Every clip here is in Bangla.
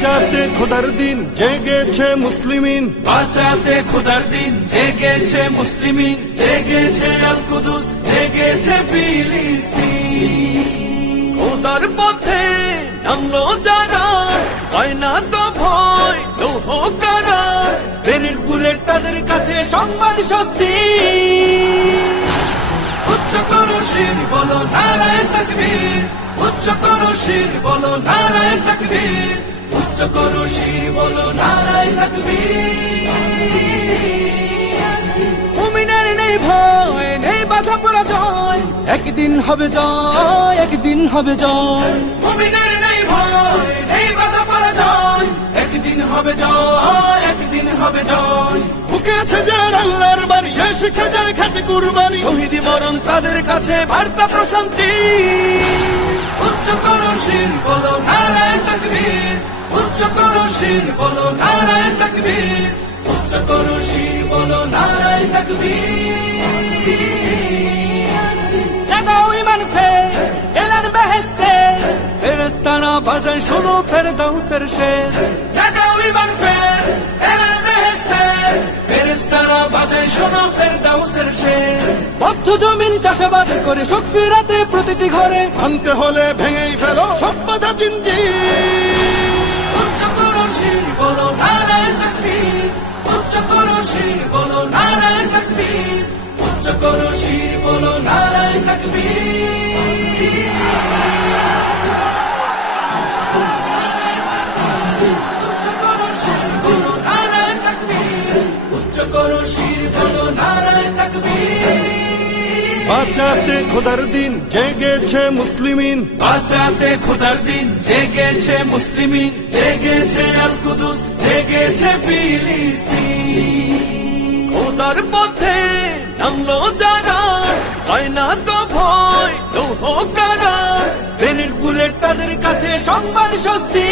বাঁচাতে খোদার দিন জেগেছে মুসলিমিন, বাঁচাতে খোদার দিন জেগেছে মুসলিমিন, জেগেছে আল কুদুস, জেগেছে ফিলিস্তিন। খোদার পথে নামলো যারা, হয় না তো ভয় লৌহ কারা, ট্রেনের বুলেট তাদের কাছে সংবাদ স্বস্তি। উচ্চ করো শির বলো নারায়ে তাকবীর, উচ্চ করো শির বলো নারায়ে তাকবীর, উচ্চ করো শির বলো নারায়ে তাকবীর। মুমিনের নেই ভয়, নেই বাধা পরাজয়, একদিন হবে জয়, একদিন হবে জয়। মুমিনের নেই ভয়, নেই বাধা পরাজয়, একদিন হবে জয়, একদিন হবে জয়। বুকে আছে যার আল্লাহর বাণী, সে শিখে যায় খাঁটি কুরবানি, শহীদি মরণ তাদের কাছে বার্তা প্রশান্তি। উচ্চ করো শির বলো নারায়ে তাকবীর, উচ্চ করো শির বলো নারায়ে তাকবীর, উচ্চ করো শির বলো নারায়ে তাকবীর। জাগাও ঈমান ফের, এলান বেহেশতে, ফেরেশতারা বাজায় শোনো ফেরদাউসের শের। জাগাও ঈমান ফের, এলান বেহেশতে, ফেরেশতারা বাজায় শোনো ফেরদাউসের শের। বদ্ধ জমিন চাষাবাদ করে সুখ ফিরাতে প্রতিটি ঘরে, ভাঙতে হলে ভেঙেই ফেলো সব বাধা জিনজির। উচ্চ করো শির বলো নারায়ে তাকবীর, উচ্চ করো শির বলো নারায়ে তাকবীর, উচ্চ করো শির বলো নারায়ে তাকবীর। উচ্চ করো শির বলো নারায়ে তাকবীর, উচ্চ করো শির বলো নারায়ে তাকবীর। বাঁচাতে খোদার দিন জেগেছে মুসলিমিন, বাঁচাতে খোদার দিন জেগেছে মুসলিমিন, জেগেছে আল কুদুস, জেগেছে ফিলিস্তিন। খোদার পথে নামলো যারা, হয় না তো ভয় লৌহ কারা, ট্রেনের বুলেট তাদের কাছে সংবাদ স্বস্তি।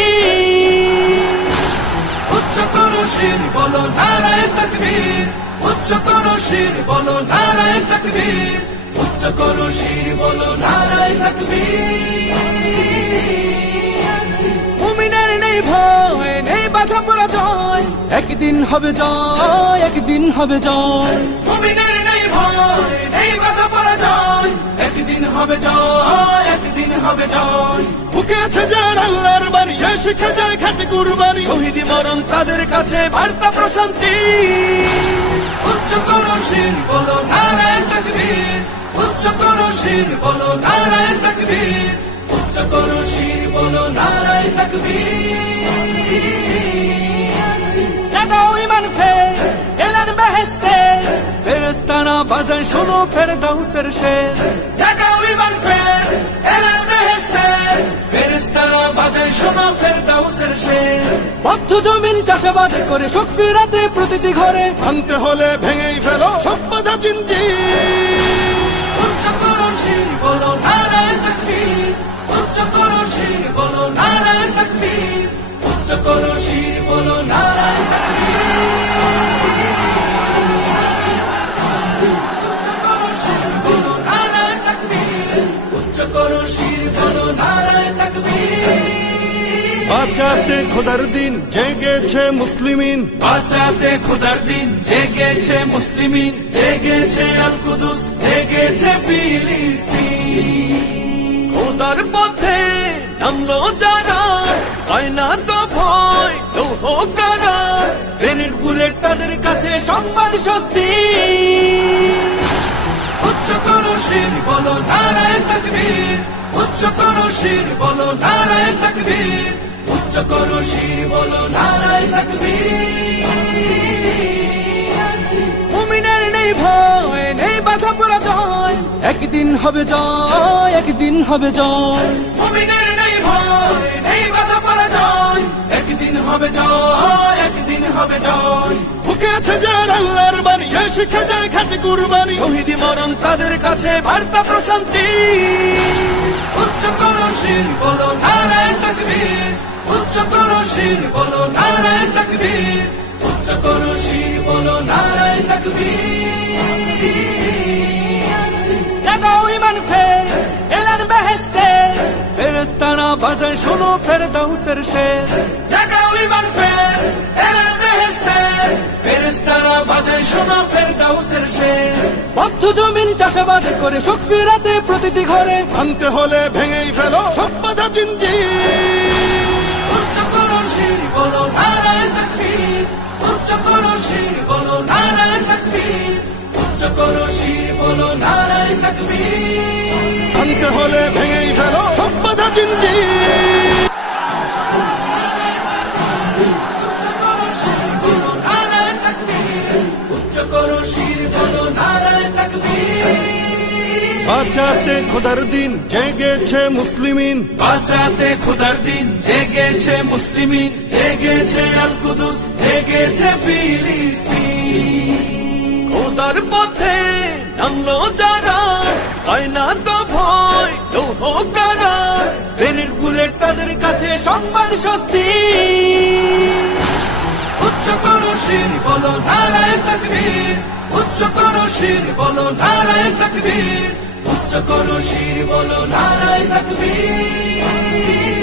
উচ্চ করো শির বলো নারায়ে তাকবীর, উচ্চ করো শির বলো নারায়ে তাকবীর, উচ্চ করো শির বলো নারায়ে তাকবীর। মুমিনের নেই ভয়, নেই বাধা পরাজয়, একদিন হবে জয়, একদিন হবে জয়। মুমিনের নেই ভয়, নেই বাধা পরাজয়, একদিন হবে জয়, একদিন হবে জয়। বুকে আছে যার আল্লাহর বাণী, সে শিখে যায় খাঁটি কুরবানি, শহীদি মরণ তাদের কাছে বার্তা প্রশান্তি। উচ্চ করো শির বলো নারায়ে তাকবীর, উচ্চ করো শির বলো নারায়ে তাকবীর, উচ্চ করো শির বলো নারায়ে তাকবীর। জাগাও ঈমান ফের, এলান বেহেশতে, ফেরেশতারা বাজায় শোনো ফেরদাউসের শের। জাগাও ঈমান ফের, এলান বেহেশতে, ফেরেশতারা বাজায় শোনো ফেরদাউসের শের। বদ্ধ জমিন চাষাবাদ করে সুখ ফিরাতে প্রতিটি ঘরে, ভাঙতে হলে ভেঙেই ফেলো সব বাধা জিনজির। উচ্চ করো শির বলো নারায়ে তাকবীর, উচ্চ করো শির বলো নারায়ে তাকবীর, উচ্চ করো শির বলো নারায়ে তাকবীর। উচ্চ করো শির বলো নারায়ে তাকবীর, উচ্চ করো শির বলো নারায়ে তাকবীর। বাঁচাতে খোদার দিন জেগেছে মুসলিমিন, বাঁচাতে খোদার দিন জেগেছে মুসলিমিন, জেগেছে আল কুদুস, জেগেছে ফিলিস্তিন। খোদার পথে নামলো যারা, হয় না তো ভয় লৌহ কারা, ট্রেনের বুলেট তাদের কাছে সংবাদ স্বস্তি। উচ্চ করো শির বলো নারায়ে তাকবীর, উচ্চ করো শির বলো নারায়ে তাকবীর, উচ্চ করো শির বলো নারায়ে তাকবীর। মুমিনের নেই ভয়, নেই বাধা পরাজয়, একদিন হবে জয়, একদিন হবে জয়। মুমিনের নেই ভয়, নেই বাধা পরাজয়, একদিন হবে জয়, একদিন হবে জয়। বুকে আছে যার আল্লাহর বাণী, সে শিখে যায় খাঁটি কুরবানি, শহীদি মরণ তাদের কাছে বার্তা প্রশান্তি। উচ্চ করো শির বলো নারায়ে তাকবীর, উচ্চ করো শির বলো নারায়ে তাকবীর, উচ্চ করো শির বলো নারায়ে তাকবীর। জাগাও ঈমান ফের, এলান বেহেশতে, ফেরেশতারা বাজায় শোনো ফেরদাউসের শের। জাগাও বাজায় শোনো ফেরদাউসের শের। বদ্ধ জমিন চাষাবাদ করে সুখ ফিরাতে প্রতিটি ঘরে, ভাঙতে হলে ভেঙেই ফেলো সব বাধা জিঞ্জির। উচ্চ করো শির বলো নারায়ে তাকবীর, উচ্চ করো শির বলো নারায়ে তাকবীর, উচ্চ করো শির বলো নারায়ে তাকবীর। ভাঙতে হলে ভেঙেই ফেলো সব বাধা জিঞ্জির। বাঁচাতে খোদার দিন জেগেছে মুসলিমিন, বাঁচাতে খোদার দিন জেগেছে মুসলিমিন, জেগেছে আল কুদুস, জেগেছে ফিলিস্তিন। খোদার পথে নামলো যারা, হয় না তো ভয় লৌহ কারা, ট্রেনের বুলেট তাদের কাছে সম্মান স্বস্তি। উচ্চ করো শির বলো নারায়ে তাকবীর, উচ্চ করো শির বলো নারায়ে তাকবীর, উচ্চ করো শির বলো নারায়ে তাকবীর।